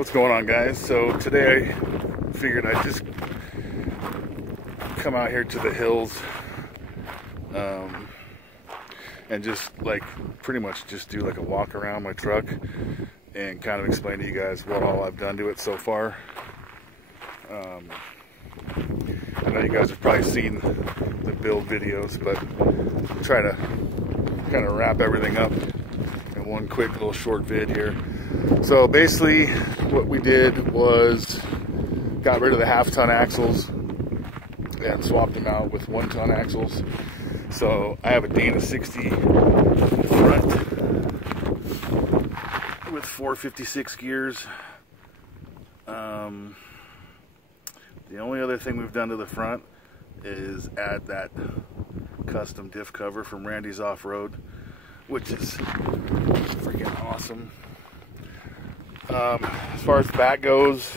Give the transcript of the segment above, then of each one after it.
What's going on, guys? So today I figured I'd just come out here to the hills and just like pretty much just do like a walk around my truck and kind of explain to you guys what all I've done to it so far. I know you guys have probably seen the build videos, but I'll try to kind of wrap everything up in one quick little short vid here. So basically what we did was got rid of the half-ton axles and swapped them out with 1-ton axles. So I have a Dana 60 front with 456 gears. The only other thing we've done to the front is add that custom diff cover from Randy's Off-Road, which is freaking awesome. As far as the back goes,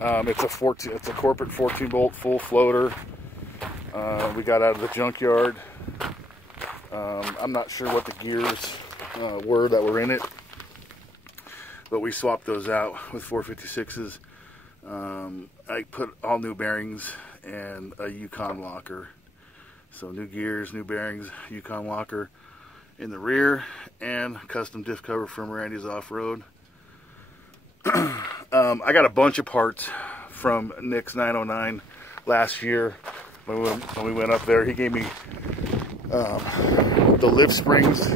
it's a corporate 14-bolt full floater. We got out of the junkyard. I'm not sure what the gears were that were in it, but we swapped those out with 456s. I put all new bearings and a Yukon locker. So new gears, new bearings, Yukon locker in the rear, and custom diff cover from Randy's Off-Road. I got a bunch of parts from Nick's 909 last year when we went up there. He gave me the lift springs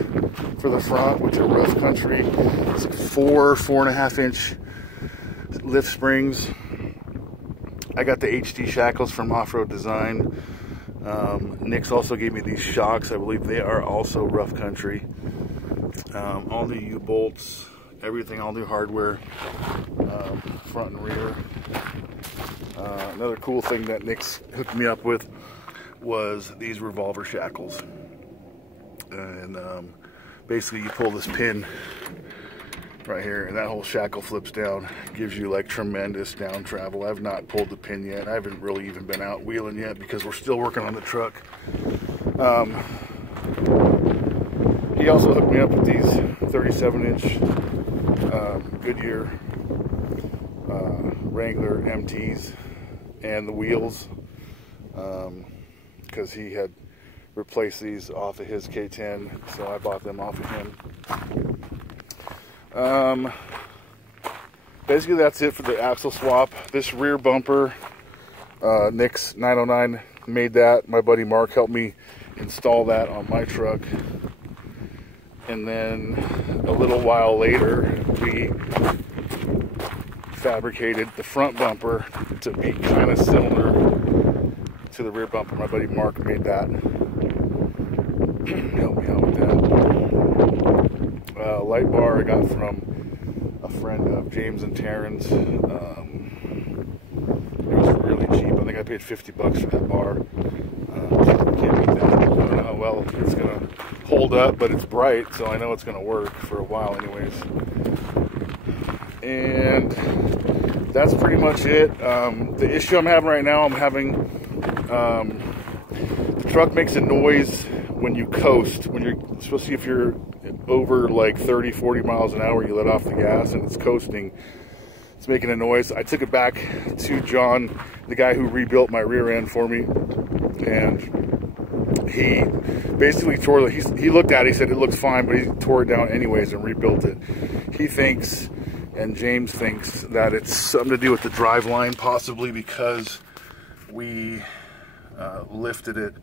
for the front, which are rough country. It's like 4.5 inch lift springs. I got the HD shackles from Off-Road Design. Nick's also gave me these shocks. I believe they are also rough country. All new U-bolts, everything, all new hardware, front and rear. Another cool thing that Nick's hooked me up with was these revolver shackles. And basically you pull this pin right here and that whole shackle flips down. Gives you like tremendous down travel. I've not pulled the pin yet. I haven't really even been out wheeling yet because we're still working on the truck. He also hooked me up with these 37-inch Goodyear Wrangler MTs and the wheels, because he had replaced these off of his K10, so I bought them off of him. Basically that's it for the axle swap. This rear bumper, Nick's 909 made that. My buddy Mark helped me install that on my truck. And then a little while later, we fabricated the front bumper to be kind of similar to the rear bumper. My buddy Mark made that. Help me out with that. Light bar I got from a friend of James and Taryn's. It was really cheap. I think I paid $50 for that bar. Can't beat that. I don't know how well it's gonna hold up, but it's bright, so I know it's gonna work for a while anyways. And that's pretty much it. The issue I'm having right now, the truck makes a noise when you coast, especially if you're over like 30-40 miles an hour, you let off the gas and it's coasting. It's making a noise. I took it back to John, the guy who rebuilt my rear end for me, and he basically tore it. He looked at it, he said it looks fine, but he tore it down anyways and rebuilt it. He thinks, and James thinks, that it's something to do with the drive line, possibly because we lifted it.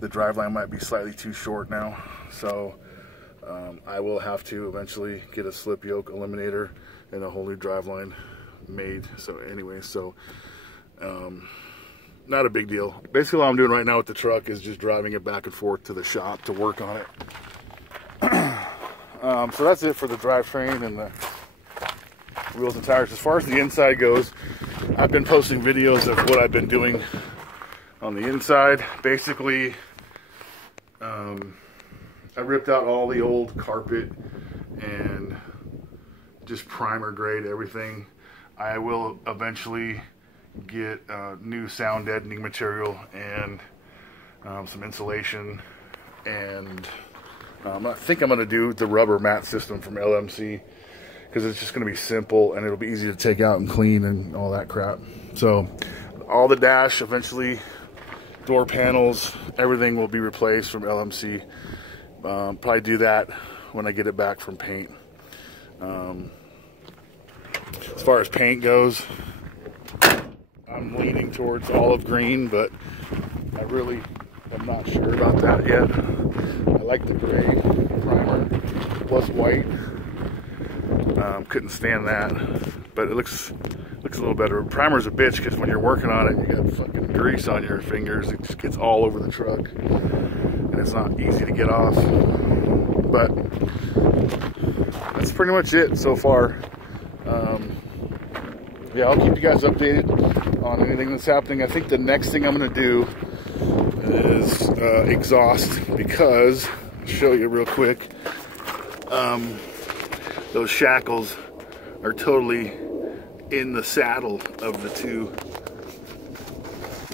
The drive line might be slightly too short now, so I will have to eventually get a slip yoke eliminator and a whole new drive line made. So anyway, not a big deal. Basically what I'm doing right now with the truck is just driving it back and forth to the shop to work on it. So that's it for the drivetrain and the wheels and tires. As far as the inside goes, I've been posting videos of what I've been doing on the inside. Basically, I ripped out all the old carpet and just primer grade everything. I will eventually get new sound deadening material and some insulation, and I think I'm going to do the rubber mat system from LMC because it's just going to be simple and it'll be easy to take out and clean and all that crap. So all the dash, eventually door panels, everything will be replaced from LMC. Probably do that when I get it back from paint. As far as paint goes, I'm leaning towards olive green, but I really am not sure about that yet. I like the gray primer plus white. Couldn't stand that, but it looks a little better. Primer's a bitch because when you're working on it, you got fucking grease on your fingers. It just gets all over the truck, and it's not easy to get off. But that's pretty much it so far. Yeah, I'll keep you guys updated on anything that's happening. I think the next thing I'm going to do is exhaust, because I'll show you real quick. Those shackles are totally in the saddle of the two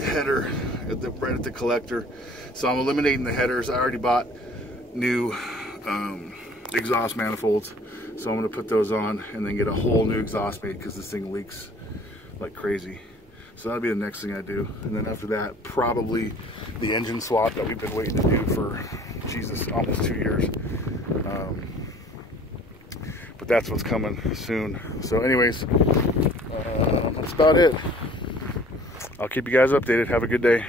header right at the collector. So I'm eliminating the headers. I already bought new exhaust manifolds, so I'm going to put those on and then get a whole new exhaust made, because this thing leaks like crazy. So that'll be the next thing I do. And then after that, probably the engine swap that we've been waiting to do for, Jesus, almost 2 years. But that's what's coming soon. So anyways, that's about it. I'll keep you guys updated. Have a good day.